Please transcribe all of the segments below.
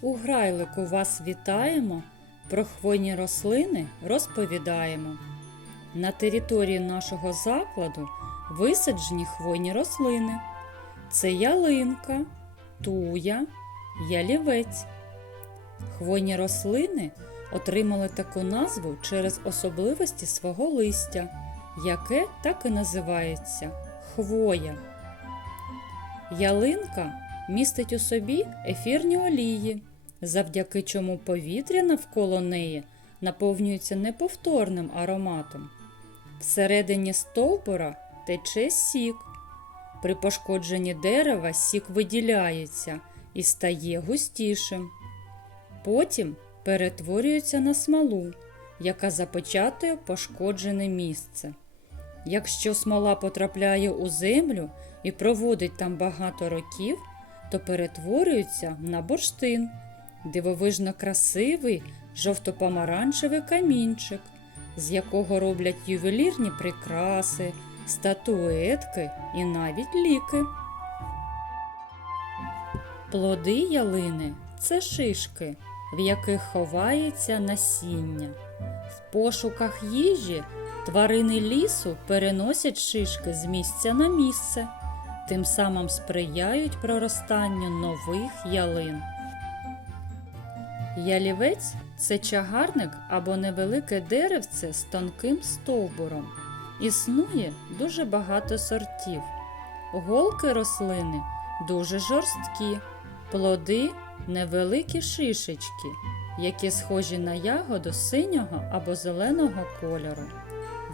У грайлику вас вітаємо, про хвойні рослини розповідаємо. На території нашого закладу висаджені хвойні рослини. Це ялинка, туя, ялівець. Хвойні рослини отримали таку назву через особливості свого листя, яке так і називається хвоя. Ялинка містить у собі ефірні олії, завдяки чому повітря навколо неї наповнюється неповторним ароматом. Всередині стовбура тече сік. При пошкодженні дерева сік виділяється і стає густішим. Потім перетворюється на смолу, яка запечатує пошкоджене місце. Якщо смола потрапляє у землю і проводить там багато років, то перетворюється на бурштин, дивовижно красивий жовто-помаранчевий камінчик, з якого роблять ювелірні прикраси, статуетки і навіть ліки. Плоди ялини це шишки, в яких ховається насіння. В пошуках їжі тварини лісу переносять шишки з місця на місце, тим самим сприяють проростанню нових ялин. Ялівець це чагарник або невелике деревце з тонким стовбуром. Існує дуже багато сортів. Голки рослини дуже жорсткі, плоди невеликі шишечки, які схожі на ягоду синього або зеленого кольору.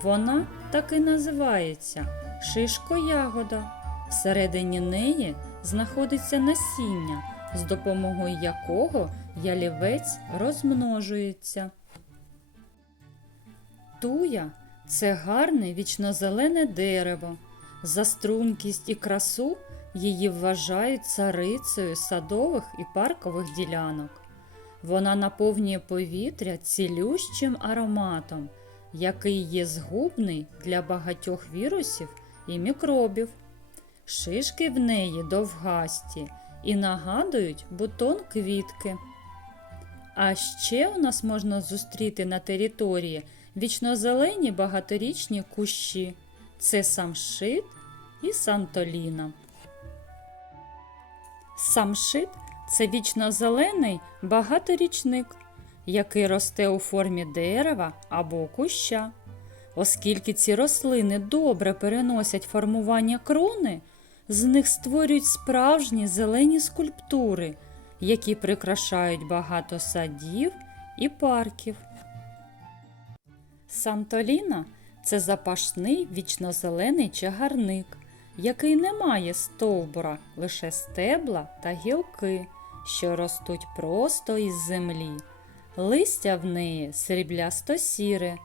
Вона так і називається шишко-ягода. Всередині неї знаходиться насіння, з допомогою якого ялівець розмножується. Туя це гарне вічнозелене дерево. За стрункість і красу її вважають царицею садових і паркових ділянок. Вона наповнює повітря цілющим ароматом, який є згубний для багатьох вірусів і мікробів. Шишки в неї довгасті і нагадують бутон квітки. А ще у нас можна зустріти на території вічнозелені багаторічні кущі. Це самшит і сантоліна. Самшит це вічнозелений багаторічник, який росте у формі дерева або куща. Оскільки ці рослини добре переносять формування крони, з них створюють справжні зелені скульптури, які прикрашають багато садів і парків. Сантоліна це запашний вічнозелений чагарник, який не має стовбура, лише стебла та гілки, що ростуть просто із землі. Листя в неї сріблясто сіре,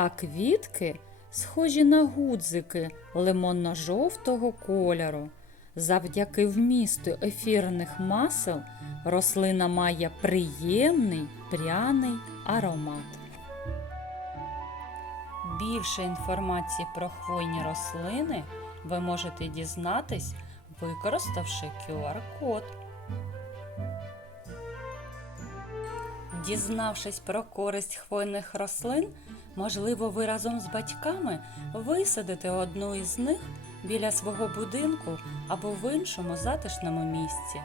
а квітки схожі на гудзики лимонно-жовтого кольору. Завдяки вмісту ефірних масел рослина має приємний пряний аромат. Більше інформації про хвойні рослини ви можете дізнатись, використавши QR-код. Дізнавшись про користь хвойних рослин, можливо, ви разом з батьками висадите одну із них біля свого будинку або в іншому затишному місці.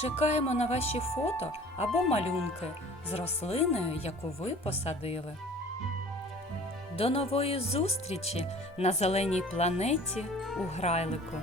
Чекаємо на ваші фото або малюнки з рослиною, яку ви посадили. До нової зустрічі на зеленій планеті у Грайлику.